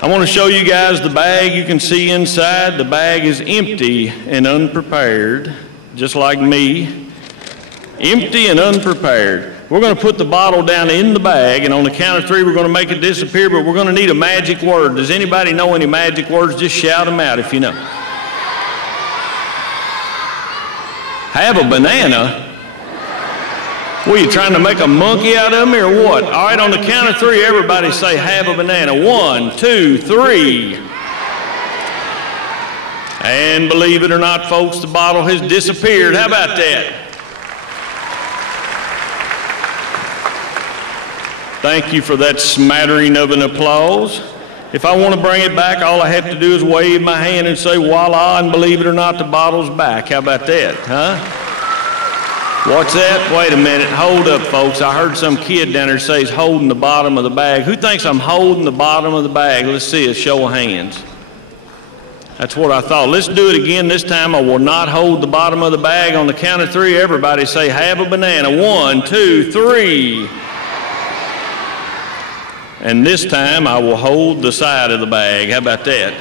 I want to show you guys the bag. You can see inside the bag is empty and unprepared, just like me. Empty and unprepared. We're going to put the bottle down in the bag, and on the count of 3, we're going to make it disappear, but we're going to need a magic word. Does anybody know any magic words? Just shout them out if you know. Have a banana? What, are you trying to make a monkey out of me or what? All right, on the count of 3, everybody say, have a banana. 1, 2, 3. And believe it or not, folks, the bottle has disappeared. How about that? Thank you for that smattering of an applause. If I want to bring it back, all I have to do is wave my hand and say, voila, and believe it or not, the bottle's back. How about that, huh? What's that? Wait a minute. Hold up, folks. I heard some kid down there say he's holding the bottom of the bag. Who thinks I'm holding the bottom of the bag? Let's see a show of hands. That's what I thought. Let's do it again. This time I will not hold the bottom of the bag. On the count of 3, everybody say, have a banana. 1, 2, 3. And this time I will hold the side of the bag. How about that?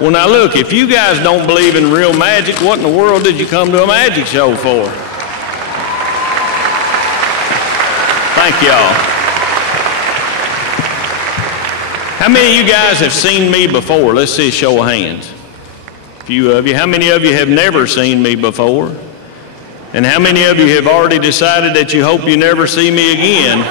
Well, now look, if you guys don't believe in real magic, what in the world did you come to a magic show for? Thank y'all. How many of you guys have seen me before? Let's see a show of hands. A few of you. How many of you have never seen me before? And how many of you have already decided that you hope you never see me again?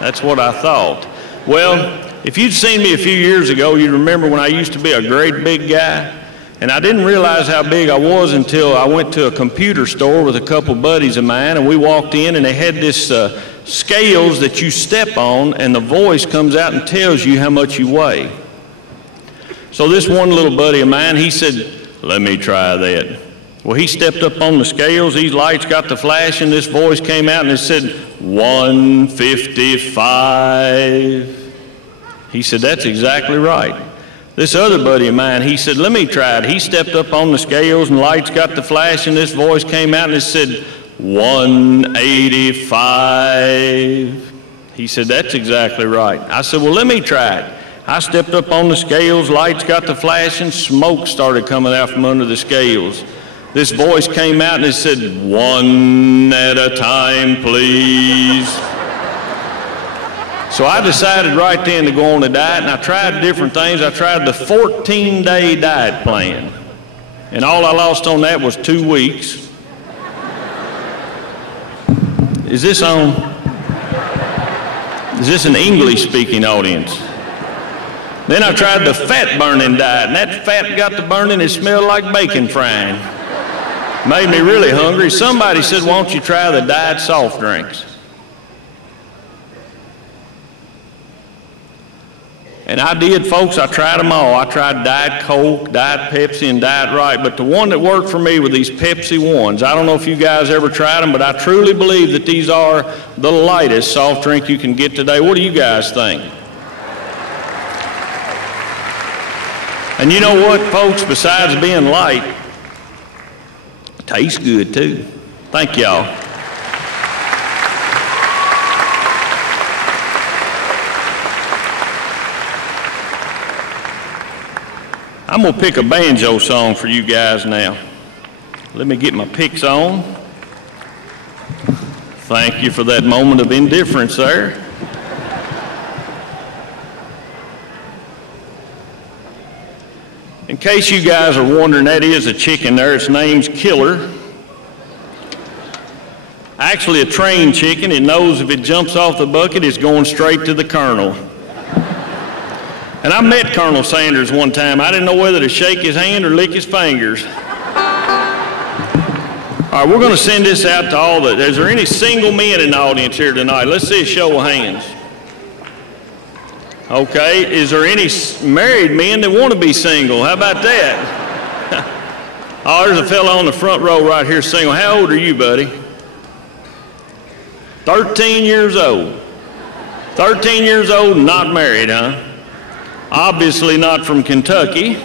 That's what I thought. Well, if you'd seen me a few years ago, you'd remember when I used to be a great big guy. And I didn't realize how big I was until I went to a computer store with a couple buddies of mine, and we walked in and they had this scales that you step on, and the voice comes out and tells you how much you weigh. So this one little buddy of mine, he said, let me try that. Well, he stepped up on the scales, these lights got to flashing, this voice came out and it said, 155. He said, that's exactly right. This other buddy of mine, he said, let me try it. He stepped up on the scales and lights got to flashing, this voice came out and it said, 185. He said, that's exactly right. I said, well, let me try it. I stepped up on the scales, lights got to flashing, smoke started coming out from under the scales. This voice came out and it said, 1 at a time, please. So I decided right then to go on a diet, and I tried different things. I tried the 14-day diet plan. And all I lost on that was 2 weeks. Is this on? Is this an English-speaking audience? Then I tried the fat-burning diet, and that fat got to burning, it smelled like bacon frying. Made me really hungry. Somebody said, why don't you try the diet soft drinks? And I did, folks. I tried them all. I tried Diet Coke, Diet Pepsi, and Diet Right. But the one that worked for me were these Pepsi ones. I don't know if you guys ever tried them, but I truly believe that these are the lightest soft drink you can get today. What do you guys think? And you know what, folks? Besides being light, it tastes good, too. Thank y'all. I'm going to pick a banjo song for you guys now. Let me get my picks on. Thank you for that moment of indifference there. In case you guys are wondering, that is a chicken there. Its name's Killer. Actually a trained chicken. It knows if it jumps off the bucket, it's going straight to the colonel. And I met Colonel Sanders one time. I didn't know whether to shake his hand or lick his fingers. All right, we're going to send this out to all the, is there any single men in the audience here tonight? Let's see a show of hands. Okay, is there any married men that want to be single? How about that? Oh, there's a fellow on the front row right here single. How old are you, buddy? 13 years old. 13 years old and not married, huh? Obviously not from Kentucky.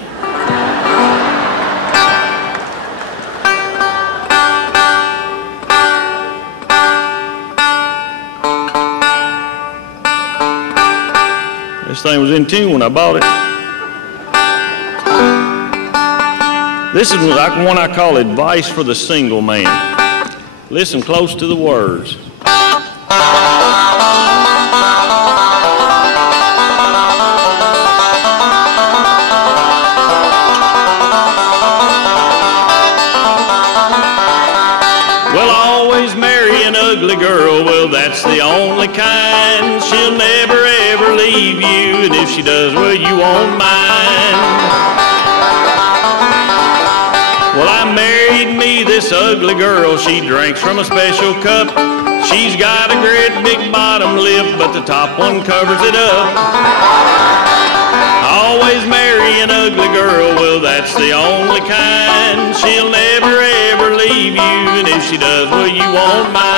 This thing was in tune when I bought it. This is like one I call advice for the single man. Listen close to the words. Well, always marry an ugly girl, well, that's the only kind. She'll never ever leave you, and if she does, well, you won't mind. Well, I married me this ugly girl. She drinks from a special cup. She's got a great big bottom lip, but the top one covers it up. Always marry an ugly girl, well, that's the only kind. She'll never ever leave you, and if she does, well, you won't mind.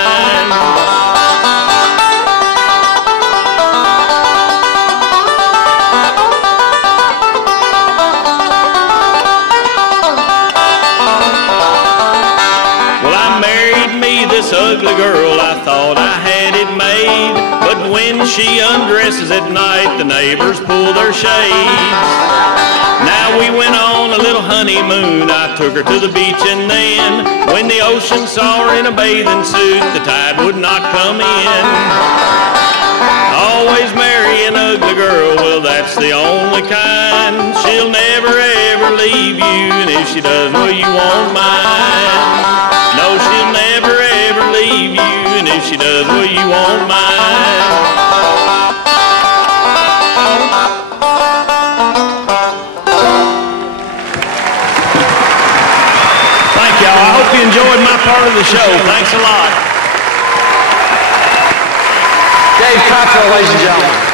This ugly girl, I thought I had it made, but when she undresses at night, the neighbors pull their shades. Now we went on a little honeymoon. I took her to the beach, and then when the ocean saw her in a bathing suit, the tide would not come in. Always marry an ugly girl, well, that's the only kind. She'll never ever leave you, and if she does, well, you won't mind. No, she'll never ever leave you, and if she does, well, you won't mind. Thank y'all. I hope you enjoyed my part of the show. Thanks a lot. Dave Cottrell, ladies and gentlemen.